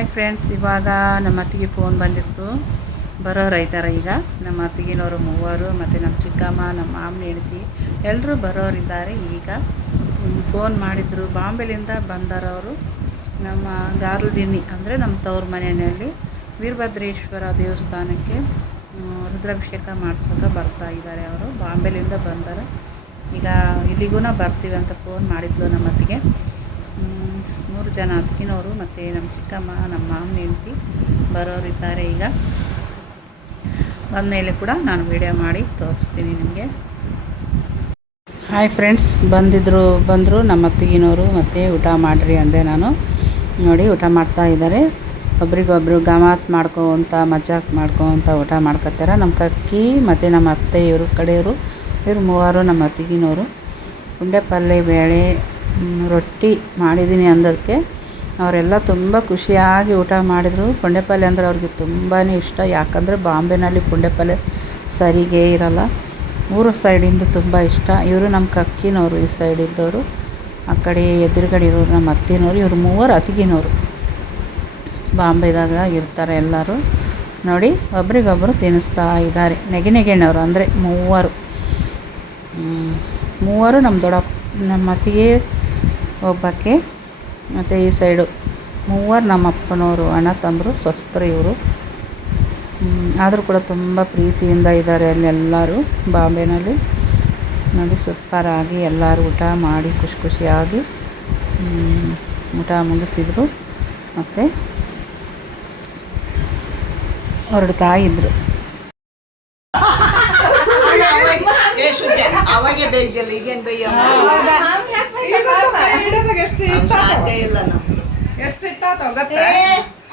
Hi friends, ಇವಾಗ ನಮ್ಮ ಅತ್ತಿಗೆ ಫೋನ್ ಬಂದಿತ್ತು. ಬರೋರು ಇದ್ದಾರೆ. ಈಗ ನಮ್ಮ ಅತ್ತಿಗೆನವರು ಮೂವರು ಮತ್ತು ನಮ್ಮ ಚಿಕ್ಕಮ್ಮ, ನಮ್ಮ ಮಾಮನ ಹೆಂಡತಿ ಎಲ್ಲರೂ ಬರೋರಿದ್ದಾರೆ. ಈಗ ಫೋನ್ ಮಾಡಿದ್ರು. ಬಾಂಬೆಲಿಂದ ಬಂದರವರು. ನಮ್ಮ ಗಾರ್ಲದಿನ್ನಿ ಅಂದರೆ ನಮ್ಮ ತವ್ರ ಮನೆಯಲ್ಲಿ ವೀರಭದ್ರೇಶ್ವರ ದೇವಸ್ಥಾನಕ್ಕೆ ರುದ್ರಾಭಿಷೇಕ ಮಾಡ್ಸೋಕೆ ಬರ್ತಾ ಇದ್ದಾರೆ. ಅವರು ಬಾಂಬೆಲಿಂದ ಬಂದರು. ಈಗ ಇಲ್ಲಿಗೂ ಬರ್ತೀವಿ ಅಂತ ಫೋನ್ ಮಾಡಿದ್ಲು ನಮ್ಮ ಅತ್ತಿಗೆ. 3 ಜನ ಅತ್ತಿಗೆನವರು ಮತ್ತು ನಮ್ಮ ಚಿಕ್ಕಮ್ಮ, ನಮ್ಮ ಮಾಮನ ಹೆಂಡತಿ ಬರೋರಿದ್ದಾರೆ. ಈಗ ಬಂದಮೇಲೆ ಕೂಡ ನಾನು ವಿಡಿಯೋ ಮಾಡಿ ತೋರಿಸ್ತೀನಿ ನಿಮಗೆ. ಹಾಯ್ ಫ್ರೆಂಡ್ಸ್, ಬಂದರು ನಮ್ಮ ಅತ್ತಿಗೆನವರು. ಮತ್ತು ಊಟ ಮಾಡಿರಿ ಅಂದೆ ನಾನು. ನೋಡಿ ಊಟ ಮಾಡ್ತಾ ಇದ್ದಾರೆ. ಒಬ್ರಿಗೊಬ್ರು ಗಮಾತ್ ಮಾಡ್ಕೊತ ಮಜಾಕ್ ಮಾಡ್ಕೊತ ಊಟ ಮಾಡ್ಕೊತಾರೆ. ನಮ್ಮ ಕಕ್ಕಿ ಮತ್ತು ನಮ್ಮ ಅತ್ತೆ ಇವರು ಕಡೆಯವರು, ಇವರು ಮೂವರು ನಮ್ಮ ಅತ್ತಿಗೆನವರು. ಪುಂಡೆ ಪಲ್ಯ, ಬೇಳೆ, ರೊಟ್ಟಿ ಮಾಡಿದ್ದೀನಿ ಅಂದದಕ್ಕೆ ಅವರೆಲ್ಲ ತುಂಬ ಖುಷಿಯಾಗಿ ಊಟ ಮಾಡಿದರು. ಪುಂಡೆ ಪಲ್ಯ ಅಂದರೆ ಅವ್ರಿಗೆ ತುಂಬಾ ಇಷ್ಟ. ಯಾಕಂದರೆ ಬಾಂಬೆನಲ್ಲಿ ಪುಂಡೆ ಪಲ್ಯ ಸರಿಗೆ ಇರಲ್ಲ. ಊರು ಸೈಡಿಂದ ತುಂಬ ಇಷ್ಟ. ಇವರು ನಮ್ಮ ಕಕ್ಕಿನವರು, ಈ ಸೈಡ್ ಇದ್ದವರು. ಆ ಕಡೆ ಎದುರುಗಡೆ ಇರೋರು ನಮ್ಮ ಅತ್ತಿನವರು. ಇವರು ಮೂವರು ಅತ್ತಿಗೆನವರು. ಬಾಂಬೆದಾಗ ಇರ್ತಾರೆ ಎಲ್ಲರೂ. ನೋಡಿ ಒಬ್ರಿಗೊಬ್ಬರು ತಿನ್ನಿಸ್ತಾ ಇದ್ದಾರೆ. ನೆಗೆಣ್ಣವರು ಅಂದರೆ ಮೂವರು ನಮ್ಮ ಅತ್ತಿಗೆ ಒಬ್ಬಕ್ಕೆ, ಮತ್ತು ಈ ಸೈಡು ಮೂವರು ನಮ್ಮ ಅಪ್ಪನವರು, ಅಣ್ಣ ತಮ್ಮರು, ಸ್ವಸ್ಥರು ಇವರು. ಆದರೂ ಕೂಡ ತುಂಬ ಪ್ರೀತಿಯಿಂದ ಇದ್ದಾರೆ ಅಲ್ಲೆಲ್ಲರೂ ಬಾಂಬೆನಲ್ಲಿ. ನೋಡಿ ಸೂಪರಾಗಿ ಎಲ್ಲರೂ ಊಟ ಮಾಡಿ ಖುಷಿಯಾಗಿ ಊಟ ಮುಗಿಸಿದರು. ಮತ್ತು ಹೊರಡ್ತಾ ಇದ್ದರು. ಅವಾಗೆ ಬೇಯ್ದಿಲ್ಲ, ಈಗೇನು ಬೇಯ್ಯ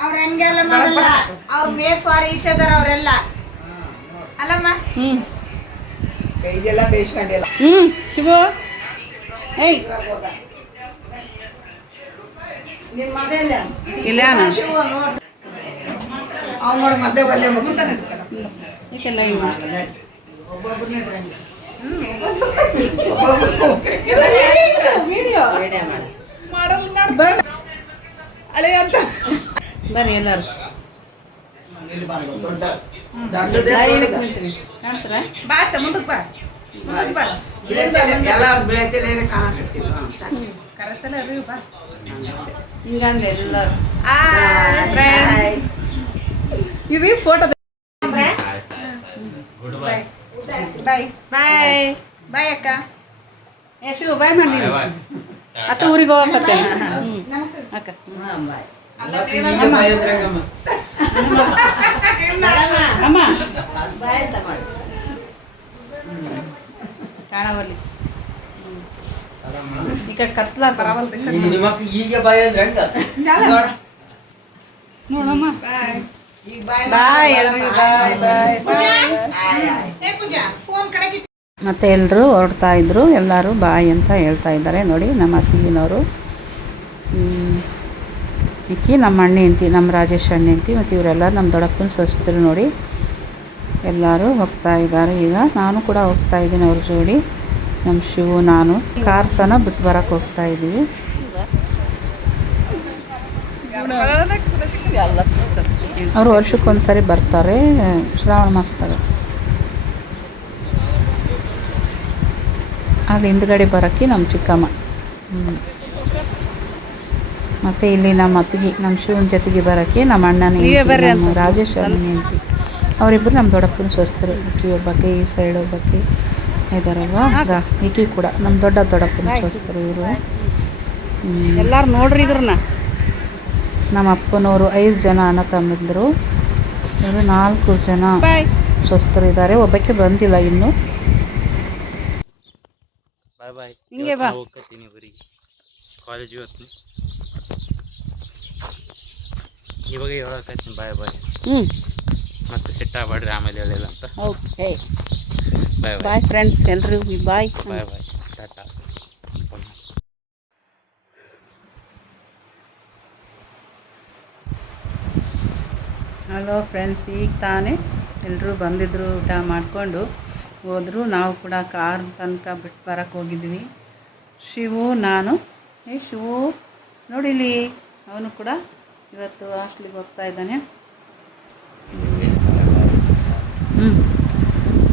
ಅವ್ರ ಹಂಗೆಲ್ಲ ಮಾಡಲ್ಲ. ಅವ್ರ ಮೇ ಫಾರ್ ಈಚ್ ಅದರ್ ಅವರೆಲ್ಲ ಅಲ್ಲಮ್ಮ. ಬೇಯ್ದೆಲ್ಲ ಬೇಯಿಸ್ಕೊಂಡಿಲ್ಲ. ಶಿವು ಏಯ್ ನಿನ್ ಮದೆಲ್ಲ ಇಲ್ಲ ಶಿವು ನೋಡ್, ಅವ್ನು ನೋಡಿ ಮದ್ದೆ ಬಲ್ಲೆ ಮುಗಿತಾನೆ ಈಗೆಲ್ಲ ಬರ್ರಿ ಎಲ್ಲರೂ ಹಿಂಗಂದ್ರೆ ಎಲ್ಲರೂ ಇದು ಫೋಟೋ. ಬಾಯ್ ಬಾಯ್ ಬಾಯ್ ಅಕ್ಕ. ಶಿವ ಬಾಯ್ ಮಾಡಿ ಅತ್ತ ಊರಿಗೆ ಹೋಗತ್ತೆ ಅಕ್ಕ. ಅಮ್ಮ ಕಾಣವಲ್ಲಿ ಈ ಕಡೆ ಕತ್ಲ ಈಗ ಬಾಯ್ ಅಂದ್ರೆ ನೋಡಮ್ಮ. ಮತ್ತೆ ಎಲ್ಲರೂ ಹೊರಡ್ತಾ ಇದ್ರು. ಎಲ್ಲರೂ ಬಾಯ್ ಅಂತ ಹೇಳ್ತಾ ಇದ್ದಾರೆ. ನೋಡಿ ನಮ್ಮ ಅತ್ತಿಗೆನವರು, ಇಕ್ಕಿ ನಮ್ಮ ಅಣ್ಣ ಹೆಂಡ್ತಿ, ನಮ್ಮ ರಾಜೇಶ್ ಅಣ್ಣ ಹೆಂಡ್ತಿ, ಮತ್ತು ಇವರೆಲ್ಲ ನಮ್ಮ ದೊಡ್ಡಪ್ಪನ ಸ್ವಸ್ಥರು. ನೋಡಿ ಎಲ್ಲರೂ ಹೋಗ್ತಾ ಇದ್ದಾರೆ. ಈಗ ನಾನು ಕೂಡ ಹೋಗ್ತಾ ಇದ್ದೀನಿ ಅವ್ರ ಜೋಡಿ. ನಮ್ಮ ಶಿವು ನಾನು ಕಾರ್ ತನ ಬಿಟ್ಟು ಬರೋಕ್ಕೆ ಹೋಗ್ತಾ ಇದ್ದೀವಿ. ಅವರು ವರ್ಷಕ್ಕೊಂದ್ಸರಿ ಬರ್ತಾರೆ, ಶ್ರಾವಣ ಮಾಸದಾಗ. ಅಲ್ಲಿ ಹಿಂದ್ಗಡೆ ಬರೋಕ್ಕೆ ನಮ್ಮ ಚಿಕ್ಕಮ್ಮ, ಮತ್ತು ಇಲ್ಲಿ ನಮ್ಮ ಅತ್ತಿಗೆ, ನಮ್ಮ ಶಿವನ ಜೊತೆಗೆ ಬರೋಕ್ಕೆ ನಮ್ಮ ಅಣ್ಣನ ರಾಜೇಶ್ ಅಣ್ಣನ ಹೆಂಡ್ತಿ. ಅವರಿಬ್ಬರು ನಮ್ಮ ದೊಡ್ಡಪ್ಪನ ಸ್ವಸ್ಥರು. ಈಕಿ ಒಬ್ಬಕ್ಕೆ ಈ ಸೈಡ್ ಒಬ್ಬಕ್ಕೆ ಇದ್ದಾರಲ್ವ, ಆಗ ಈಕಿ ಕೂಡ ನಮ್ಮ ದೊಡ್ಡಪ್ಪನ ಸ್ವಸ್ಥರು ಇವರು. ಎಲ್ಲರೂ ನೋಡ್ರಿ ಇದ್ರನ್ನ. ನಮ್ಮ ಅಪ್ಪನವರು 5 ಜನ ಅಣ್ಣ ತಮ್ಮಂದಿರು. ಇವರು 4 ಜನ ಸ್ವಸ್ಥರು ಇದ್ದಾರೆ. ಒಬ್ಬಕ್ಕೆ ಬಂದಿಲ್ಲ ಇನ್ನು. ಹಿಂಗೆ ಬಾ ಕಾಲೇಜಿಗೆ ಹೋಗ್ತೀನಿ. ಇವಾಗ ಹೇಳಕತ್ತೀನಿ ಬಾಯ್ ಬಾಯ್. ಮತ್ತೆ ಸೆಟ್ ಆಗಬೇಡ್ರಿ ಆಮೇಲೆ ಹೇಳಿಲ್ಲ ಅಂತ. ಓಕೆ ಬಾಯ್ ಬಾಯ್ ಫ್ರೆಂಡ್ಸ್, ಎಲ್ರಿಗೂ ಬಾಯ್ ಬಾಯ್ ಬಾಯ್, ಟಾಟಾ. ಹಲೋ ಫ್ರೆಂಡ್ಸ್, ಈಗ ತಾನೇ ಎಲ್ಲರೂ ಬಂದಿದ್ದರು, ಊಟ ಮಾಡಿಕೊಂಡು ಹೋದರು. ನಾವು ಕೂಡ ಕಾರ್ ತನಕ ಬಿಟ್ಟು ಬರೋಕ್ಕೆ ಹೋಗಿದ್ವಿ. ಶಿವು ನಾನು. ಶಿವು ನೋಡಿಲಿ, ಅವನು ಕೂಡ ಇವತ್ತು ಹಾಸ್ಟ್ಲಿಗೆ ಹೋಗ್ತಾ ಇದ್ದಾನೆ.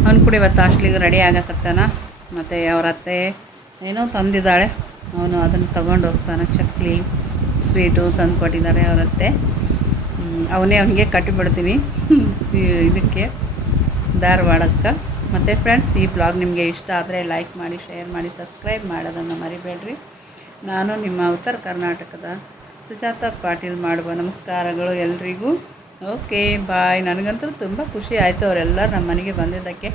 ಅವನು ಕೂಡ ಇವತ್ತು ಹಾಸ್ಟ್ಲಿಗೆ ರೆಡಿ ಆಗಕತ್ತಾನ. ಮತ್ತು ಅವ್ರ ಅತ್ತೆ ಏನೋ ತಂದಿದ್ದಾಳೆ, ಅವನು ಅದನ್ನು ತಗೊಂಡು ಹೋಗ್ತಾನೆ. ಚಕ್ಲಿ ಸ್ವೀಟು ತಂದು ಕೊಟ್ಟಿದ್ದಾರೆ ಅವ್ರ ಅತ್ತೆ. ಅವನೇ ಅವನಿಗೆ ಕಟ್ಟಿಬಿಡ್ತೀನಿ ಇದಕ್ಕೆ ಧಾರವಾಡಕ್ಕೆ. ಮತ್ತು ಫ್ರೆಂಡ್ಸ್, ಈ ಬ್ಲಾಗ್ ನಿಮಗೆ ಇಷ್ಟ ಆದರೆ ಲೈಕ್ ಮಾಡಿ, ಶೇರ್ ಮಾಡಿ, ಸಬ್ಸ್ಕ್ರೈಬ್ ಮಾಡೋದನ್ನು ಮರಿಬೇಡ್ರಿ. ನಾನು ನಿಮ್ಮ ಉತ್ತರ ಕರ್ನಾಟಕದ ಸುಜಾತ ಪಾಟೀಲ್ ಮಾಡುವ ನಮಸ್ಕಾರಗಳು ಎಲ್ರಿಗೂ. Okay bye. ನನಗಂತೂ ತುಂಬ ಖುಷಿ ಆಯಿತು ಅವರೆಲ್ಲರೂ ನಮ್ಮ ಮನೆಗೆ ಬಂದಿದ್ದಕ್ಕೆ.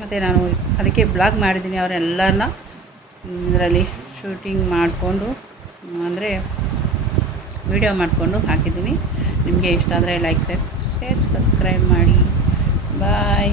ಮತ್ತು ನಾನು ಅದಕ್ಕೆ ಬ್ಲಾಗ್ ಮಾಡಿದ್ದೀನಿ. ಅವರೆಲ್ಲರನ್ನ ಇದರಲ್ಲಿ ಶೂಟಿಂಗ್ ಮಾಡಿಕೊಂಡು ಅಂದರೆ ವಿಡಿಯೋ ಮಾಡಿಕೊಂಡು ಹಾಕಿದ್ದೀನಿ. ನಿಮಗೆ ಇಷ್ಟ ಆದರೆ ಲೈಕ್ ಶೇರ್ ಸಬ್ಸ್ಕ್ರೈಬ್ ಮಾಡಿ. ಬಾಯ್.